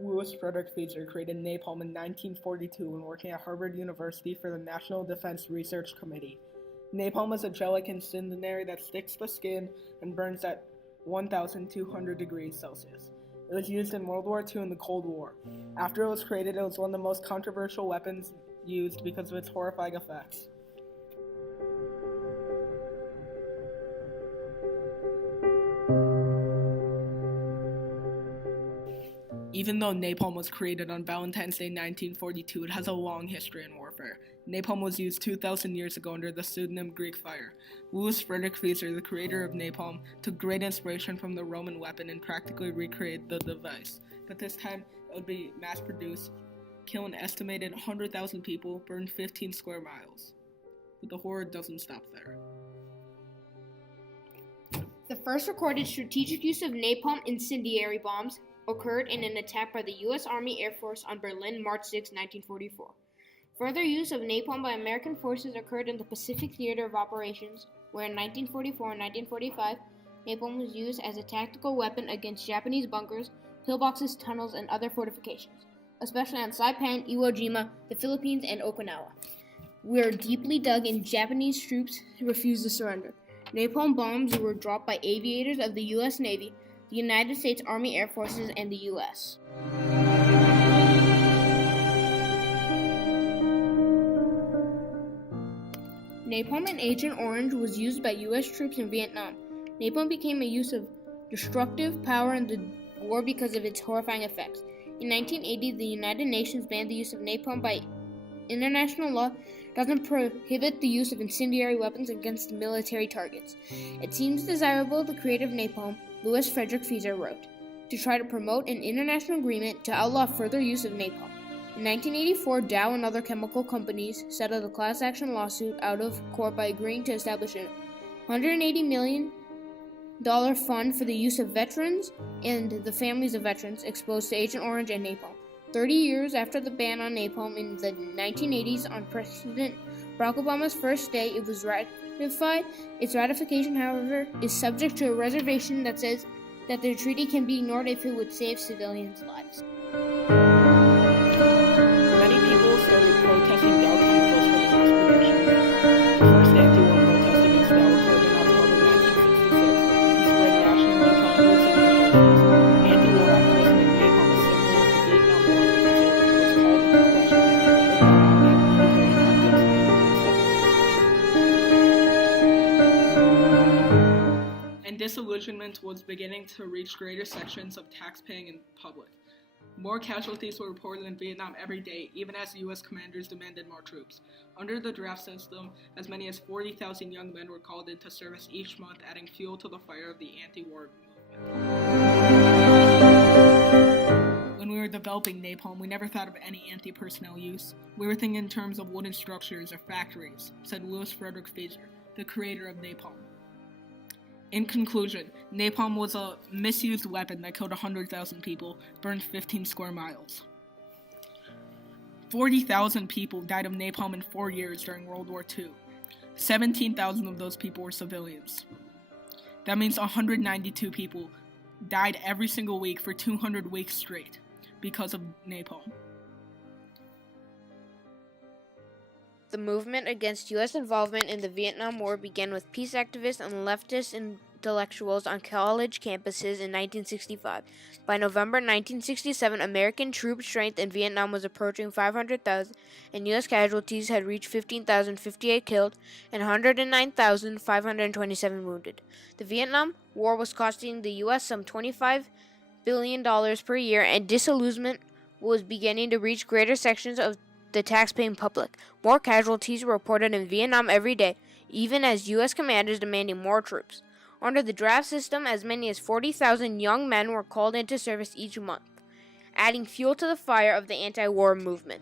Louis Frederick Fieser created napalm in 1942 when working at Harvard University for the National Defense Research Committee. Napalm is a gelic incendiary that sticks to the skin and burns at 1,200 degrees Celsius. It was used in World War II and the Cold War. After it was created, it was one of the most controversial weapons used because of its horrifying effects. Even though napalm was created on Valentine's Day 1942, it has a long history in warfare. Napalm was used 2,000 years ago under the pseudonym Greek fire. Louis Frederick Fieser, the creator of napalm, took great inspiration from the Roman weapon and practically recreated the device. But this time, it would be mass-produced, kill an estimated 100,000 people, burn 15 square miles. But the horror doesn't stop there. The first recorded strategic use of napalm incendiary bombs occurred in an attack by the U.S. Army Air Force on Berlin, March 6, 1944. Further use of napalm by American forces occurred in the Pacific Theater of Operations, where in 1944 and 1945, napalm was used as a tactical weapon against Japanese bunkers, pillboxes, tunnels, and other fortifications, especially on Saipan, Iwo Jima, the Philippines, and Okinawa, where deeply dug in Japanese troops refused to surrender. Napalm bombs were dropped by aviators of the U.S. Navy, the United States Army Air Forces, and the U.S. Napalm and Agent Orange was used by U.S. troops in Vietnam. Napalm became a use of destructive power in the war because of its horrifying effects. In 1980, the United Nations banned the use of napalm by international law. Doesn't prohibit the use of incendiary weapons against military targets. It seems desirable, the creator of napalm, Louis Frederick Fieser, wrote, to try to promote an international agreement to outlaw further use of napalm. In 1984, Dow and other chemical companies settled a class action lawsuit out of court by agreeing to establish a $180 million fund for the use of veterans and the families of veterans exposed to Agent Orange and napalm. 30 years after the ban on napalm in the 1980s, on President Barack Obama's first day, it was ratified. Its ratification, however, is subject to a reservation that says that the treaty can be ignored if it would save civilians' lives. Many people started protesting Dow chemicals for the mass production of napalm. The first anti-war protest against Dow occurred in October 1966 and spread nationally to hundreds of universities. Anti-war activists made napalm a symbol of the Vietnam War because it was called into question with non-military tactics. And disillusionment was beginning to reach greater sections of tax-paying public. More casualties were reported in Vietnam every day, even as U.S. commanders demanded more troops. Under the draft system, as many as 40,000 young men were called into service each month, adding fuel to the fire of the anti-war movement. When we were developing napalm, we never thought of any anti-personnel use. We were thinking in terms of wooden structures or factories, said Louis Frederick Fieser, the creator of napalm. In conclusion, napalm was a misused weapon that killed 100,000 people, burned 15 square miles. 40,000 people died of napalm in 4 years during World War II. 17,000 of those people were civilians. That means 192 people died every single week for 200 weeks straight because of napalm. The movement against U.S. involvement in the Vietnam War began with peace activists and leftist intellectuals on college campuses in 1965. By November 1967, American troop strength in Vietnam was approaching 500,000, and U.S. casualties had reached 15,058 killed and 109,527 wounded. The Vietnam War was costing the U.S. some $25 billion per year, and disillusionment was beginning to reach greater sections of the tax-paying public. More casualties were reported in Vietnam every day, even as U.S. commanders demanding more troops. Under the draft system, as many as 40,000 young men were called into service each month, adding fuel to the fire of the anti-war movement.